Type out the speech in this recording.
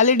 LED